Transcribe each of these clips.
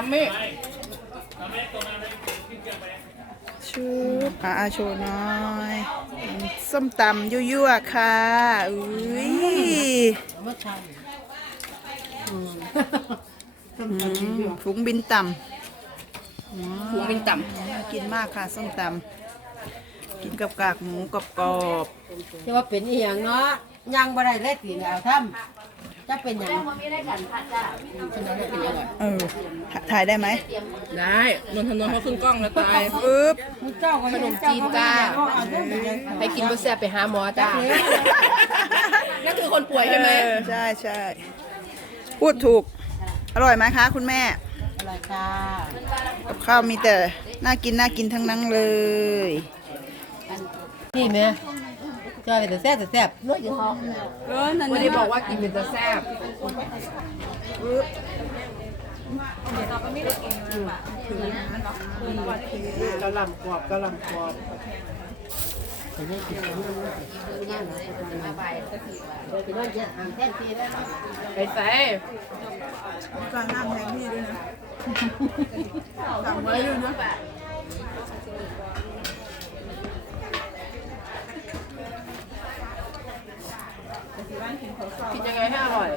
กัมมี่ชูอาอาโชว์น้อยส้มตำยั่วๆค่ะอุ้ยไม่ใช่อืมฝูงบินต่ำอ๋อหูเป็นต่น่ากินมากค่ะส้มตำกินกับกากหมูกรอบที่ว่าเป็นอีหยังเนาะยังบ่ได้เลยตีเอาทำ จะเป็นหยังเป็นยังไงเป็นยังไงๆเออถถ่ายได้ไหมได้นนทนนท์เขาขึ้นกล้องแล้วตายปึ๊บมึงเจ้าก็ขนมจีนจ้าเอาเรื่องเป็นยังไปกินบุแซ่บไปหาหมอจ้านั่นคือคนป่วยใช่ไหมเออใช่ใช่พูดถูก อร่อยไหมคะ คุณแม่อะไรค่ะกับข้าวมีแต่น่ากินน่ากินทั้งนั้นเลย นี่แม่ จอยเป็นแต่แซ่บแต่แซ่บนวดอยู่ห้องไม่ได้บอกว่ากินเป็นจะแซ่บกระหล่ำกรอบกระหล่ำกรอบไปใส่การน้ำแทนพี่ด้วยนะสั่งไว้ด้วยนะ กินยังไงให้อร่อย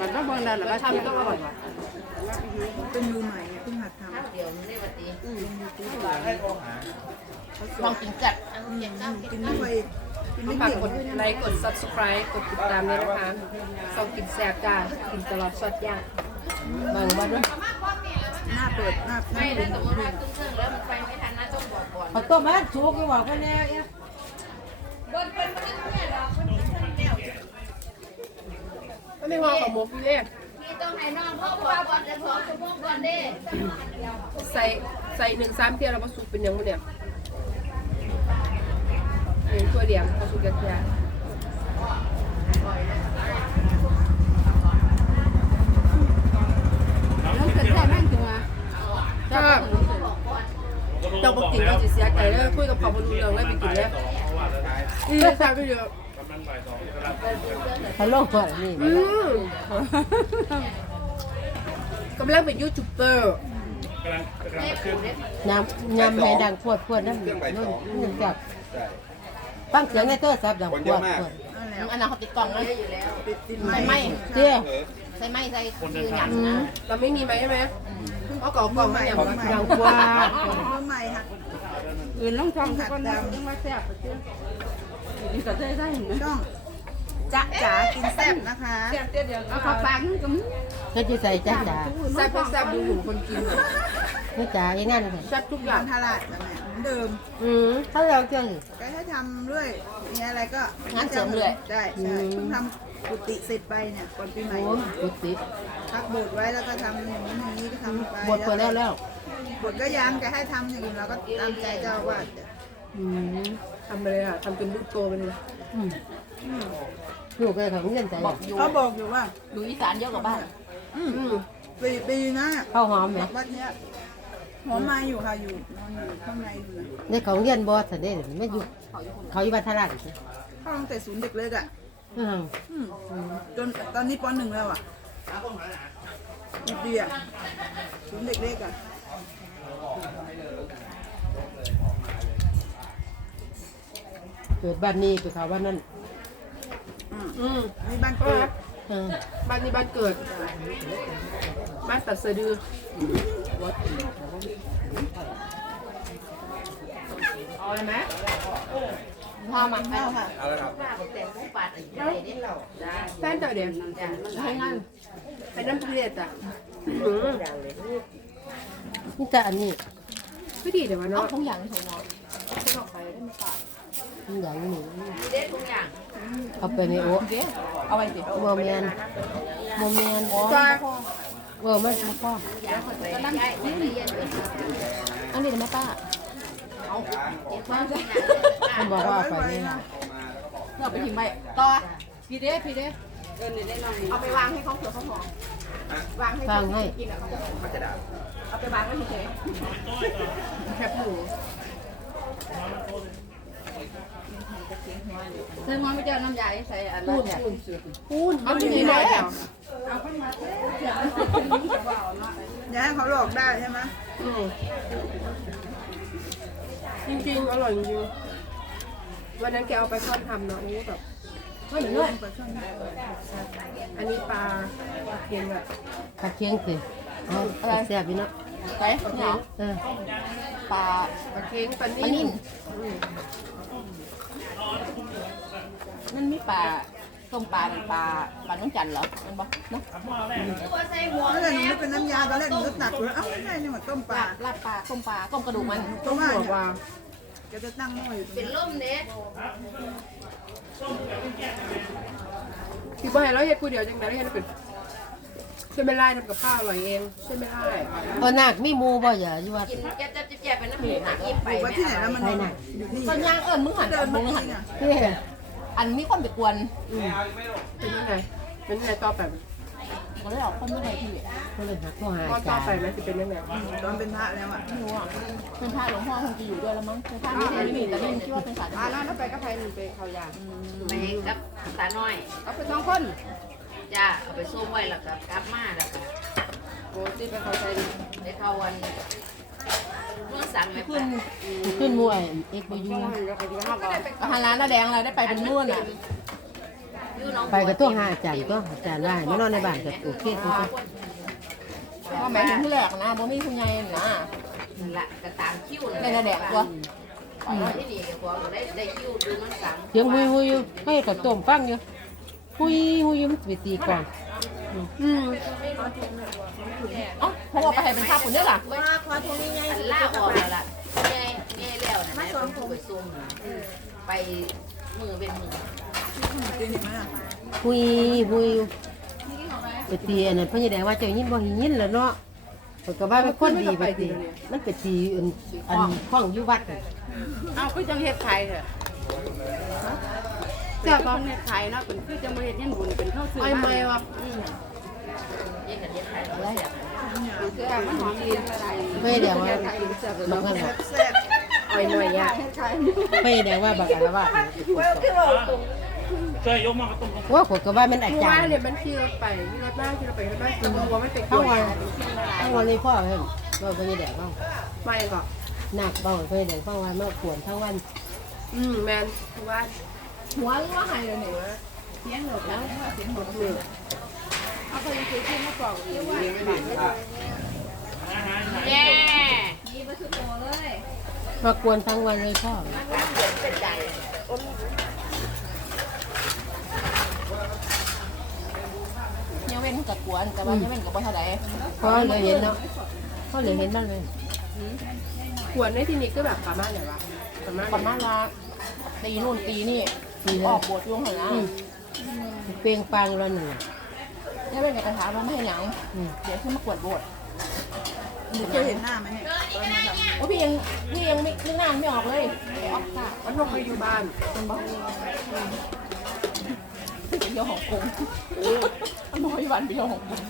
มันก็บางดันแล้วทำต้องอร่อยกว่าเป็นมือใหม่เพิ่งหัดทำลองกินจัดกินไม่ค่อยกินไม่ฝากเก่งกดไลค์กด subscribe กดติดตามด้วยนะคะส่งกินแซ่บจ้ากินตลอดสดย่างบางวันหน้าเปิดหน้าหน้าเปิดเขาต้มมาชุกอยู่บอกกันแน่เอ๊ะก็ ไม่พอกับหมูพี่เล็กต้องให้น้องพ่อพ่อก่อนจะพอชั่วโมงก่อนเด้ใส่ใส่หนึ่งสามเที่ยวแล้วก็สุกเป็นยังไงเนี่ยหนึ่งถ้วยเดียวก็สุกกันแค่ต้องเกิดแค่นั่งถึงมาก็เจ้าปกติเราจะเสียใจแล้วคุยกับเขาบนรู้เรื่องแล้วไปกินแล้วอืมใส่ไปเยอะ ฮัลโหลนี่อืมกำลังเป็นยูทูบเบอร์ยำยำให้ดังพวดพวดนั่นนู่นนี่จับฟังเสียงในโทรศัพท์ดังพวดพวดอันนั้นเขาติดกล่องเลยใช่ไหมเจ้าใส่ไม้ใส่คือหยันนะเราไม่มีไหมใช่ไหมเอากล่องกล่องมาอย่างดังกว่ามือใหม่หัดอื่นต้องทำหัดทมาแซ่บ นี่ก็ได้ได้ำช่องจ๊ะจ๋ากินแซ่บนะคะเอาข้าวปังก็จะใส่จ้าจ๋าแซ่บแซ่บดูหุ่นคนกินอะไม่จ๋าอย่างนั้นแซ่บทุกอย่างทำตลาดแบบนี้เหมือนเดิม อืมถ้าเราเจอก็ให้ทำเรื่อยมีอะไรก็งานเสริมเลยได้ใช่เพิ่งทำกุฏิเสร็จไปเนี่ยก่อนปีใหม่โอ้กุฏิพักบทไว้แล้วก็ทำอย่างนี้อย่างนี้ก็ทำไปบวชไปแล้วแล้วบทก็ยังจะให้ทำอย่างอื่นเราก็ตามใจเจ้าว่าส อืมทำไปเลยค่ะทำจนลูกโตไปเลยลูกเลยของเงินใจเขาบอกอยู่ว่าดูอีสานเยอะกว่าบ้านอืมอืมปีปีหน้าข้าวหอมไหมวัดเนี้ยหอมมาอยู่ค่ะอยู่นอนอยู่ข้างในอยู่นะในของเรียนบอสเนี่ยไม่อยู่เขาอยู่บ้านทาราดเข้าตั้งแต่ศูนย์เด็กเล็กอะอืมอืมจนตอนนี้ปหนึ่งแล้วอะอีกปีอะศูนย์เด็กเล็กอะ กิดบ้านนี้ไปเขาบ้านนั้นอืมนี่บ้านเกิดเออบ้านนี้บ้านเกิด บ้านตัดสะดือเอาเลยไหมพ่อมาเข้าค่ะแฟนเจ้าเดียวให้งานไปน้ำทะเลจ้ะอืมนี่แต่อันนี้ไม่ดีเดี๋ยววะเอาเนาะทุกอย่างถุงเนาะอย่างนี้เด็ด ทุกอย่างเอาไปไม่โอ้เอาไว้สิโมเมนโมเมนจ้าเออมันมันพ่ออันนี้ทำไม่ป้าผมบอกว่าไปไม่เราไปทิ้งไว้ต่อพี่เด้พี่เด้เดินได้ลองเอาไปวางให้เขาเผื่อเขาหอมวางให้ฟังให้กินอะเอาไปวางไว้เฉยแคบหมู ๆเธอมองไม่เจอน้ำยาที่ใส่อันพูนั้นดเนี่ยพูดพูดเอาที่ไหนมาอย่าให้เขาหลอกได้ใช่ไหมอืมจริงๆ อร่อยจริงๆวันนั้นแกเอาไปทอดทำเนาะโอ้แบบไม่เหมือนด้วยอันนี้ปลาปลาเค็มอะปลาเคียงสิอ๋อแซ่บอยู่เนาะใส่เนี่ยเออปลาปลาเค็งปลาปลานิ่นิ่ม มมันมีปลาต้มปลาเป็นปลาปลาน้องจันเหรอมันบอกเนาะแล้วแต่หนูนึกเป็นน้ำยาตอนแรกหนูก็ตักเลยเอ้าไม่ใช่นี่มันต้มปลาลาบลาบปลาต้มปลาต้มกระดูกมันต้มหัวปลาแกจะตั้งหม้ออยู่ตรงเป็นนี้ล่มเน็ตพี่บ่ให้เราเฮ็ดกูเดียวจังได๋เฮ็ดเป็น ช่วยไม่ไล่ทำกับข้าวอร่อยเองช่วยไม่ไล่เอาหนักมีหมูบ่อย่าอยู่ว่ากินแจ๊บแจ๊บแจ๊บไปน้ำหมูหักยิ้มไปปลูกไว้ที่ไหนแล้วมันอยู่นี่ตอนย่างเอิญมึงหันเดิกันบมามึงหันที่อะนี่อันมีคนไปกวนเป็นยังไงเป็นยังไงต่อไปก็เลยออกคนไม่ได้ที่ก็เลยหักข้อหาตอนต่จาอนไปไหมจะเป็นยังไงตอนเป็นพระแล้วอะไม่รู้อะเป็นพระหลวงพ่อคงจะอยู่ด้วยแล้วมั้งเป็นพระไม่ได้มีแต่ไม่คิดว่าเป็นสารอ่าแล้วไปกับใครหนึ่งไปเขายางไปกับตาน้อยเอาไปสองคน จ้าเอาไปซุ่มไว้แล้วก็กลับมาแล้วก็โอ้ที่ไปเขาใจดีได้เข้าวันเมื่อสั่งไม่ขึ้นขึ้นมวยเอ็กบ่อยู่ต้องให้เขาที่ห้าก่อนอาหารร้านน้าแดงอะไรได้ไปเป็นนู่นอะยู่น้องไปกับตัวหาอาจารย์ตัวอาจารย์ว่าให้มานอนในบ้านก็โอเคคือกันก็หมายถึงที่แรกนะบ่มีคุณยายนะนั่นละก็ตามคิวได้น้าแดงตัวตอนที่นี่ก็บอกได้ได้คิวดูมันสั่งเสียงหุยหุยอยู่ให้กับต้มฟังอยู่ หุยหุยอยู่มันสิไปตีก่อนอืมเอ้าเพราะว่าไปให้เป็นภาพคนเดียวล่ะอันล่าออกแล้วล่ะแง่แง่แล้วนะแม่ไปซุ่มไปมือเป็นมือจริงไหมอะหุยหุยอยู่ไปตีอันนั้นเพิ่นจะได้ว่าเจ้ายินบ่ยินแล้วเนาะเพิ่นก็ว่าเป็นคนดีไปตีมันไปตีอันอันข้องอยู่วัดน่ะเอ้าคือจังเฮ็ดไทยเถอะ เจ้าก็เฮ็ดไทยเนาะเป็นคือจังบ่เฮ็ดยันบุญเป็นข้าวซื้อไอ้ไม่วะเย็นกันเย็นไทยอะไรแต่มันหอมดีเพิ่นได้ว่าบักนั่นน่ะแซ่บไอ้หน่อยอะเพิ่นได้ว่าบักอะไรว่าเคยยกมากระตุ้มว่าข้อยก็ว่ามันอาคือจารว่าย์เนี่ยมันขี่รถไปขี่รถมาขี่รถไปขี่รถมาคือว่ามันเป็นกทั้ล้งววันยทั้งวันเลยพ่อเพิ่นเราเพิ่นได้ว่าไม่ก็หนักเบาเพิ่นได้ฟังว่ามาขวนทั้งวัน อืมแมนคือว่า หัวหรือว่าไห้เลยนี่เสียงหลดแล้วเสียงหลดหนึ่งเอาไปซื้อที่มากล่องอีกว่าแย่มากวนทั้งวันเลยพ่อยังเว้นกับกวนแต่ว่ายังเว้นกับบ่เท่าใดเพราะเลยเห็นเนาะเพราะเลยเห็นมันเลยขวดในที่นี้ก็แบบประมาณไหนวะประมาณประมาณว่าตีนู่นตีนี่ ตีอแล้อวกบทยวงหันนะเปลียงปังแล้วหนึ่งยังเว้นกับกระถางว่าไม่ให้หยังอืม เดี๋ยวขึ้นมากวดบทหนูเคยเห็นหน้าไหมเนี่ยตอนมาทำโอ้พี่ยังพี่ยังไม่นึกหน้าไม่ออกเลยออกค่ะมันพวกเขาอยู่บ้านเป็นบ้าเป็นเที่ยวฮ่องกงมันบอกอยู่บ้านไปเที่ยวฮ่องกง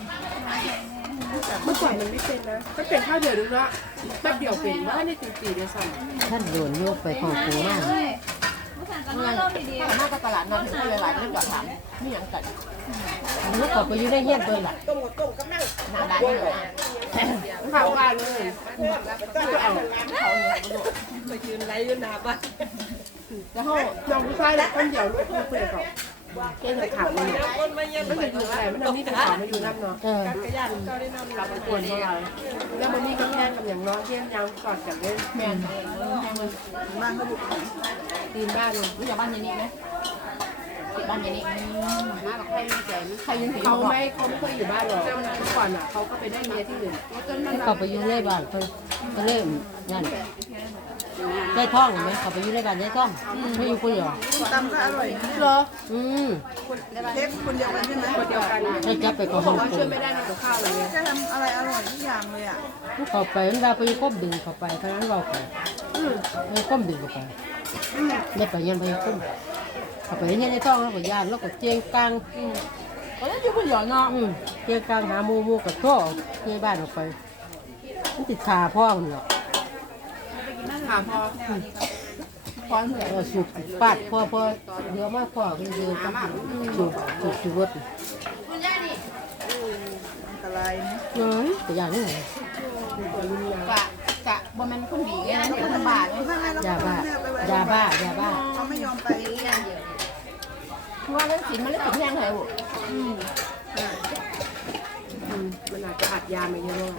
เมื่อก่อนมันไม่เป็นนะก็เป็นข้าวเดือดนึงละแป๊บเดียวเป็นว่าในตีตีเดียวสั่นท่านโดนโยกไปของปูมาก เมื่อถ้ามาจากตลาดนัดถึงไปหลายๆเรื่องก่อนถามไม่ยังกันแล้วก็ไปอยู่ในเฮียนเพิ่นล่ะหน้าด้านนี่นะข้าวบ้านเลยก็เอาเขาเนี่ยไปยืนไรยืนหนาบ้านแล้วเขาน้องผู้ชายแล้วคนเดียวลูกลูกเพื่อนเขา เก่งกับข่าวมันมันจะอยู่อะไรมันเอานี่เป็นข่าวมาอยู่นั่นเนาะเออเราไปกวนเท่าไหร่แล้วมันมีก็แค่กับอย่างน้องเที่ยงยังกอดกันเล่นแม่นแม่นเลยบ้านเขาบุกตีนบ้านเลยรู้จักบ้านเยนี่ไหมบ้านเยนี่มาแบบใครไม่ใจใครยังเขาไม่เขาไม่เคยอยู่บ้านหรอกเมื่อก่อนอะเขาก็ไปได้เมียที่อื่นแล้วก็ไปยู่ในบ้านเพิ่นก็เลยนั่น ได้ท่องไหมเขาไปอยู่ในบ้านได้ท่องไม่อยู่คนเดียวตำก็อร่อยนะเหรออืมเทปคนเดียวกันใช่ไหมคนเดียวกันได้จับไปกับเขาห้บอองกว่าปูช่วยไม่ได้ในกับข้าวอะไรเงี้ยจะทำอะไรอร่อยทุกอย่างเลยอะเขาไปมันว่าไปก้มดึงเขาไปเพราะนั้นเราไปไปก้มดึงเขาไปได้ไปยันไปก้มเขาไปเฮียนในท่องแล้วก็ย่านแล้วก็เจียงกลางก็เลยอยู่คนเดียวเนาะอืมเจียงกลางหาหมูหมูกับท่อในบ้านออกไปมันติดขาพ่อมันหรอก ถามพอพร้อมเลยเออสูบปาดพอพอเดี๋ยวมาพอเดียวก็สูบสูบสูบรถอันตรายนะเอ้ยตัวอย่างนี้กะกะบ่ม่นคนดีไงนะเนี่ยคนบาปเลยไม่ไม่เรายาบ้ายาบ้ายาบ้าเขาไม่ยอมไปเพราะว่าเรื่องศีลมันเรื่องแพงไงบุอืมมันอาจจะอัดยามาเยอะมาก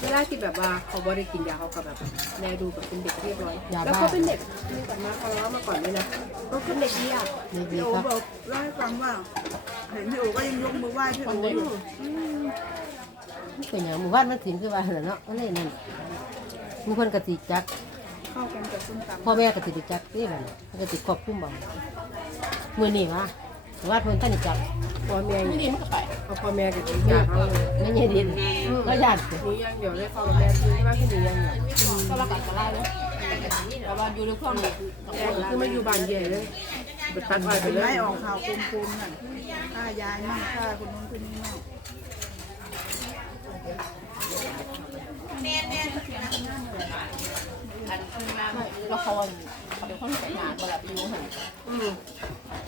เวลาที่แบบว่าเขาบริกินยาเขาก็แบบแลดูแบบเป็นเด็กเรียบร้อย ยาบ้า แล้วเขาเป็นเด็กมีแต่มาเขาเล่ามาก่อนเลยนะเขาเป็นเด็กดีอะนี่ดีพี่โอครับบอกเล่าให้ฟังว่า เห็นพี่โอก็ยังยกมือไหว้พี่โออยู่เป็นอย่างหมู่บ้านมันถึงคือว่าเหรอเนาะมันเลยนั่นมีคนกติจักเข้ากันกับส้มตำพ่อแม่กติจักนี่มันมันกติครอบคลุมบ่มือนี่วะ ว่าเพิ่นท่านจักพ่อแม่ไม่ดีมันก็ไปเอาพ่อแม่กับดียาเขาเลยไม่ใช่ดินก็ญาติหนียังเดี๋ยวได้ฟังกับแม่ซื้อว่าพี่หนียังเดี๋ยวก็ละกันก็ไล่เลยแต่ว่าอยู่ในเครื่องนี้แม่คือมาอยู่บ้านใหญ่เลยไปตัดอ้อยไปเป็นเลยไล่ออกข่าวคูมๆนั่นฆ่ายายมั่งฆ่าคนนู้นคนนี้มั่งละครเขาเป็นคนแต่งงานก็แบบอยู่หัน อืม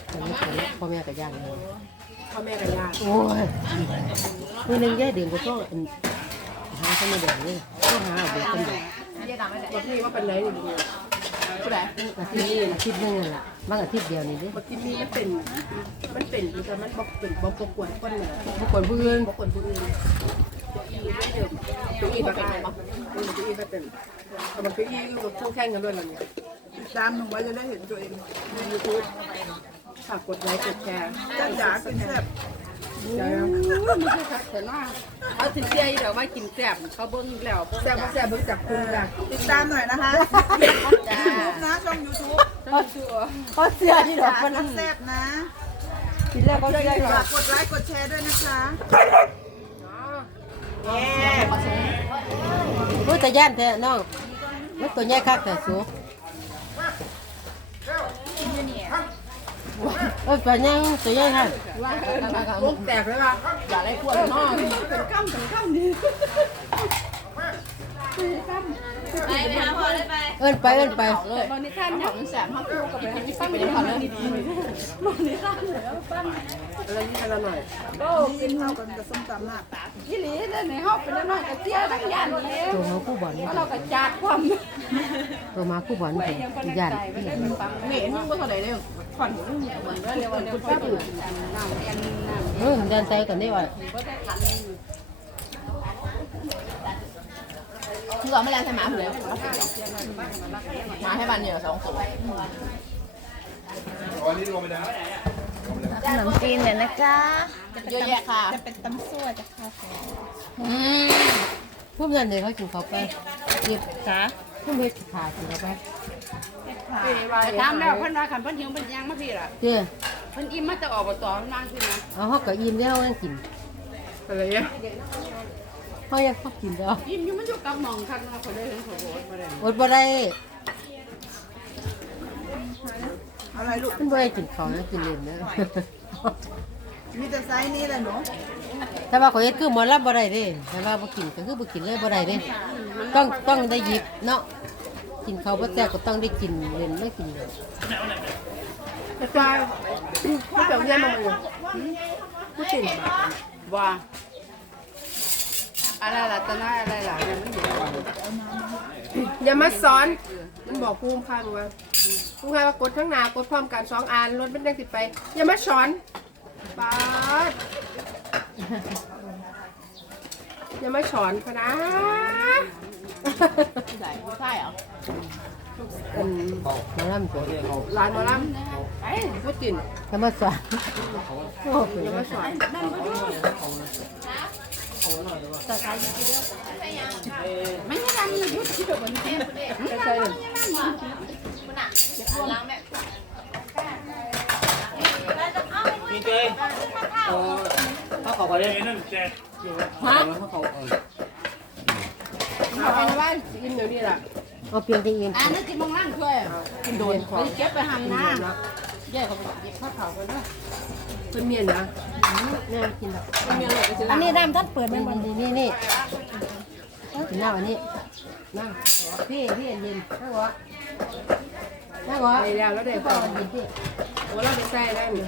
แต่ไม่เคยพ่อแม่กับญาติเลยพ่อแม่กับยาโอ้ยมือหนึ่งแย่เดือนก็ต้องหาคนมาเดือนนี่ต้องหาเอาเดือนเป็นเดือนเยี่ยดังม่ได้บอกพี่ว่าเป็นไรอยู่ดีผู้ใดอาทิตย์อาทิตย์นึงนั่นล่ะบางอาทิตย์เดียวนี่ดิเมื่อกี้มีมันเป็น มันเป็นแต่มันบอกเป็นบอกประกวดคนเหนือทุกคนเพื่นบอกคนผู้อื่น ตัวอีไม่เดิมตัวอีมาเป็นมั้งตัวอีไม่เป็นแต่มันตัวอีอยู่กับคู่แข่งกันด้วยล่ะเนี่ยติดตามหนูไว้จะได้เห็นตัวเองในยูทูบฝากกดไลค์กดแชร์จ้าจ๋ากินแซ่บเดี๋ยวเห็นว่าเอาถึงเสียอีเดี๋ยวมากินแซ่บเขาเบิ้งแล้วแซ่บแซ่บเบิ่งจากคุณจ้ะติดตามหน่อยนะคะยูทูบนะช่องยูทูบเขาเสื้อที่ดอกจ๋าคนกินั้นนแซ่บนะกินแล้วเขาเสื้อฝากกดไลค์กดแชร์ด้วยนะคะ เฮ้ยแต่ย่านแท้น้องมันตัวใหญ่คักแต่สูงเออตัวใหญ่ตัวใหญ่ค่ะวงแตกเลยป่ะอย่าไล่พวกน้องเอิ้น ไปไปหาพ่อเอิ้นไปเลยบางทีท่านของแสบเขาคู่กับไปทำที่ปั้นไปได้ก่อนิท่านเหลยอปั้งอะไรที่กันหน่อยก็กินข้าวกันกับส้มตำหน่ะยี่หลีเนี่ยในห้องเป็นน้อยกับเตี้ยทั้งยันเลยตัวมาคู่บอลเราก็จัดความตัวมาคู่บอลเป็นย่านเหม็นมึงก็เท่าไหร่เร็วผ่อนเหมือนว่าเร็วเร็วแป๊บอยู่น้ำแอนน้ำเออเดินใจกันได้ว่า คือเอาไม่แล้วใช่ไหมเลยมาให้บ้านเนี่ยสองตัวขนมจีนเนี่ยนะจ๊ะเยอะแยะค่ะ จะเป็นตำซั่วจ้ะค่ะพวกนั้นเลยเขากินเขาไปเก็บจ๊ะพวกเม็ดขากินเขาไปไปถามแล้วเพิ่นว่าคันเพิ่นหิวเพิ่นยังมาพี่ล่ะเจ้เพิ่นอิ่มมาจะออกมาต่อเพิ่นนั่งขึ้นนะเอาเขาก็อิ่มแล้วเขายังกินอะไรเนี่ยเขายังเขากินแล้วอิ่มอยู่มันอยู่กับหมองคักนะเขาได้เห็นเขาบอกมาเลยอดบ่ได้อะไรลูก มันบ่ได้กินข้าวนะกินเล่นนะมีแต่ไซส์นี้แหละหนูแต่ว่าเขาเฮ็ดคือหมอรับบ่ได้เด้แต่ว่าบ่กินก็คือบ่กินเลยบ่ได้เด้ต้องต้องได้หยิบเนาะกินข้าวบ่แซ่บก็ต้องได้กินเล่นไม่กินเลยแต่ปลาไม่แบบเนี้ยมันอยู่ผู้ติ่นว่า อะไรล่ะตะน้าอะไรล่ะเนี่ยมันอยู่อย่ามาสอน มันบอกภูมิข้างว่าภูมิข้างว่ากดทั้งหนากดพร้อมกันสองอันรถมันได้สิไป อย่ามาสอนปาดอย่ามาสอนพะนะใส่ใช่เหรออืมหมอลำตัวร้านหมอลำไอ้ผู้ติ่นจะมาสอนโอ้เป็นอย่าว่ามาสอน ไม่ใช่ร้านนี้ยุดที่เดียวกันนี่ใช่เลยมีเจยเขาขอไปเลยนั่นแจกฮะเขาขาเออเอาไปในบ้านกินเดี๋ยวนี้ล่ะเอาเพียงที่อิ่มอันนี้กินมองนั่งช่วยกินโดนไปเก็บไปหันหน้า แย่เขาไปเก็บข้าวเผากันด้วยเป็นเมียนนะแม่กินแล้วเมียเลยไปซื้ออันนี้น้ำท่านเปิดนี่มันนี่นี่นี่กินน้ำอันนี้นั่งพี่พี่เย็นนั่งวะได้บ่ไปแล้วแล้วได้ได้บ่บ่กินที่โอ้เราไปใส่ได้นี่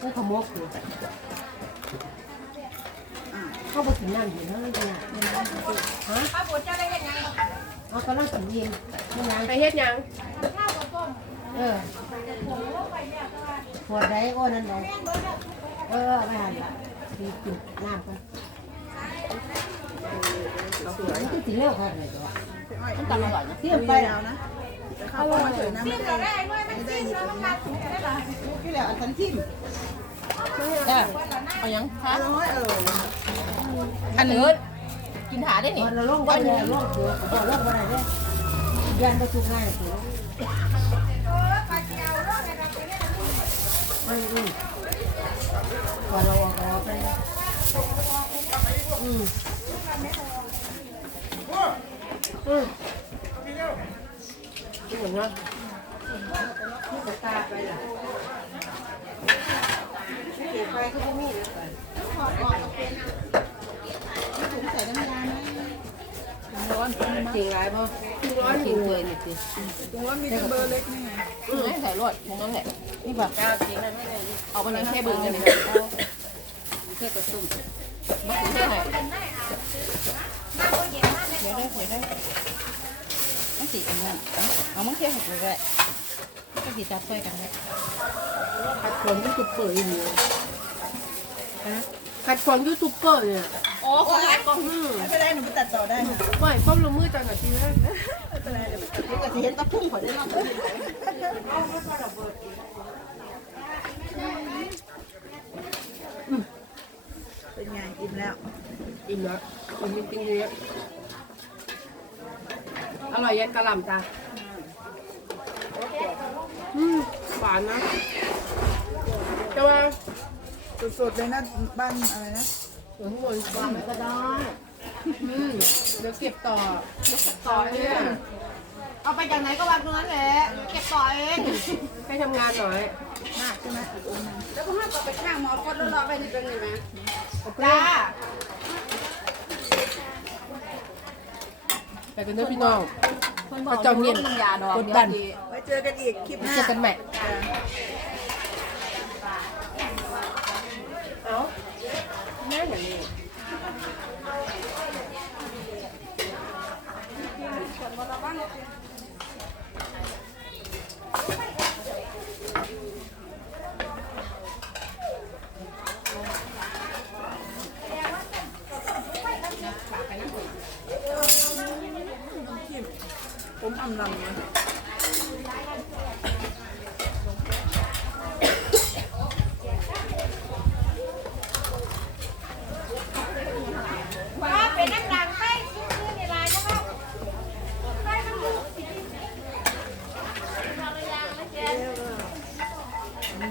มันขโมกอยู่เข้าไปถึงน้ำอยู่นั่นเลยเนี่ยฮะป้าบุญจะได้ยังไง เอากำลังกินเองยังไงไปเฮ็ดหยังเออหัวใดโอ้นั่นใดเออไม่หันละกินกินน้ำกันนี่คือสีเหลืองค่ะเลยจ้ะมันตำอร่อยนะเทียบไปยาวนะแต่ข้าวต้มมาเฉยนะไม่ได้ไม่ได้หยิบแบบนี้ที่เหลืออันทันทิมจ้าเอายังคะอร่อยอร่อยอันนี้ กินถาได้นี่อเราลงไปเลยลงเสือบอกลงไปไหนเนี่ยยันประตูง่ายเสืออืมอืมพอเราออกเราไปอืมอืมที่เหมือนว่าที่จะตาไปล่ะไปก็ไม่มีนะถุงใส่น้ำยาไหม ร้ อนจริงไรป่ะร้อนจริงเลยนี่สิถุงว่ามีแต่เบอร์เล็กนี่ไงอืมไม่ใส่รวดคงต้องแหละนี่แบบเอาไปเลยแค่เบิ่งกันเลยเพื่อกระตุ้นมาคุยเท่าไหร่เดี๋ยวได้เดี๋ยวได้ต้องสีอันนั้นเอามาเทียบกันเลยก็สีจับใส่กันเลยขัดขวางยูทูบเบอร์อยู่ฮะขัดขวางยูทูบเบอร์เนี่ย โอ้โหรักกองอืมไม่เป็นไรหนูไปตัดต่อได้ค่ะไม่ป้อมลงมือจังกับทีแรกไม่เป็นไรเดี๋ยวไปตัดนี่ก็จะเห็นตะพุ่งขอได้รอบเป็นไงกินแล้วอิ่มแล้วอิ่มจริงๆเลยอร่อยยันกระหล่ำจ้ะอืมหวานนะแต่ว่าสดๆเลยนะบ้านอะไรนะ เดี๋ยวข้างบนวางไว้ก็ได้อืมเดี๋ยวเก็บต่อเดี๋ยวเก็บต่อเนี่ย เอาไปจากไหนก็วางตรงนั้นแหละเก็บต่อเองให้ทำงานหน่อยมากใช่ไหมอีกองค์หนึงแล้วก็ห้ามเอาไปข้างหมอคดแล้วรอไปนี่เป็นไงไหมจ้าไปกันด้วยพี่น้องพระเจ้าเมียนยาดอกกดดัน ไว้เจอกันอีกคลิปหน้า เจอกันใหม่ จ้ะ เอ้าแม่อย่างนี้ ผมอำลำเลย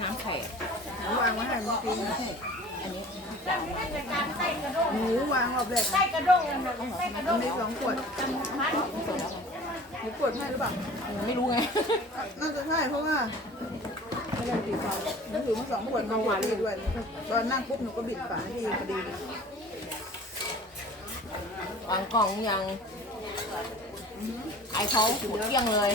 น้ำไข่ หนูวาง ไว้ให้เมื่อกี้นะหนูวางรอบแรกใส่กระด้งมีสองขวดหนูขวดให้หรือเปล่าไม่รู้ไง น่าจะใช่เพราะว่าไม่ได้ปิดฝาหนูถือมาสองขวดกลางวันเลยด้วยตอนนั่งปุ๊บหนูก็บิดฝาให้พี่พอดีวางกล่องยังไอท้องหูเที่ยงเลย